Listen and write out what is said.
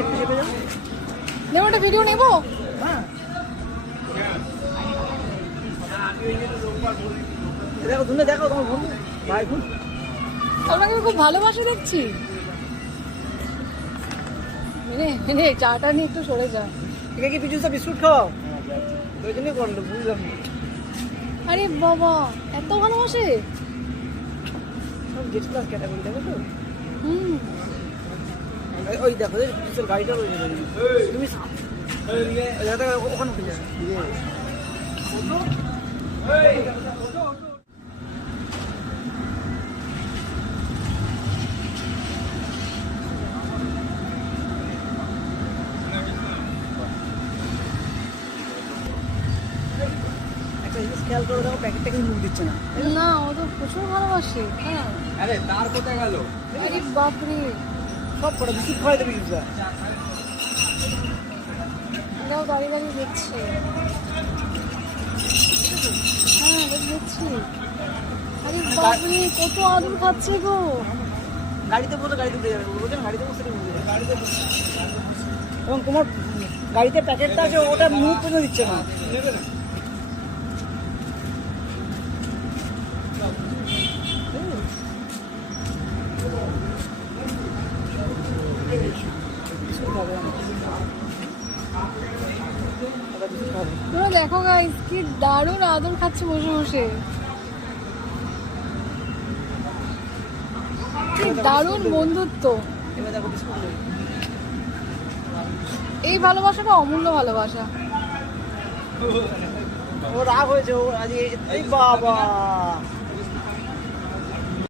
একটু চেপে যাও। নেবো একটা ভিডিও নেবো। হ্যাঁ দেখো তুমি দেখো তোমার বন্ধু ভাই বোন তোমাকে খুব ভালোবাসে দেখছি। মিনে চাটা নিয়ে একটু সরে যা। ঠিক আছে, পিছু বিস্কুট খাও ওই জন্যই করলো, বুঝলাম না। আরে বাবা এত ভালোবাসে। সব গেট ক্লাস ক্যাটাগরি দেখো তো। হুম ওই দেখো পিছনের গাড়িটা রয়েছে, তুমি ওখানে উঠে যাবে। একটা জিনিস খেয়াল করে দেখো, প্যাকেটটা কিন্তু মুখ দিচ্ছে না। না ও তো প্রচুর ভালোবাসে। হ্যাঁ আরে তার কোথায় গেল? আরে বাপরে সব কটা বিস্কুট খাওয়াই দেবে কিন্তু। এরাও দাঁড়িয়ে দাঁড়িয়ে দেখছে। হ্যাঁ দেখছি। আরে বাপরে কত আদর খাচ্ছে গো। গাড়িতে বসে গাড়িতে উঠে যাবে, বলছেন গাড়িতে বসে উঠে যাবে। এবং তোমার গাড়িতে প্যাকেটটা আছে ওটা মুখ পর্যন্ত দিচ্ছে না। তোমরা দেখো গাইস কি দারুণ আদর খাচ্ছে বসে বসে। কি দারুণ বন্ধুত্ব। এবার দেখো বিস্কুট নেই। এই ভালোবাসাটা অমূল্য ভালোবাসা। ও রাগ হয়েছে ও আজকে। এই বাবা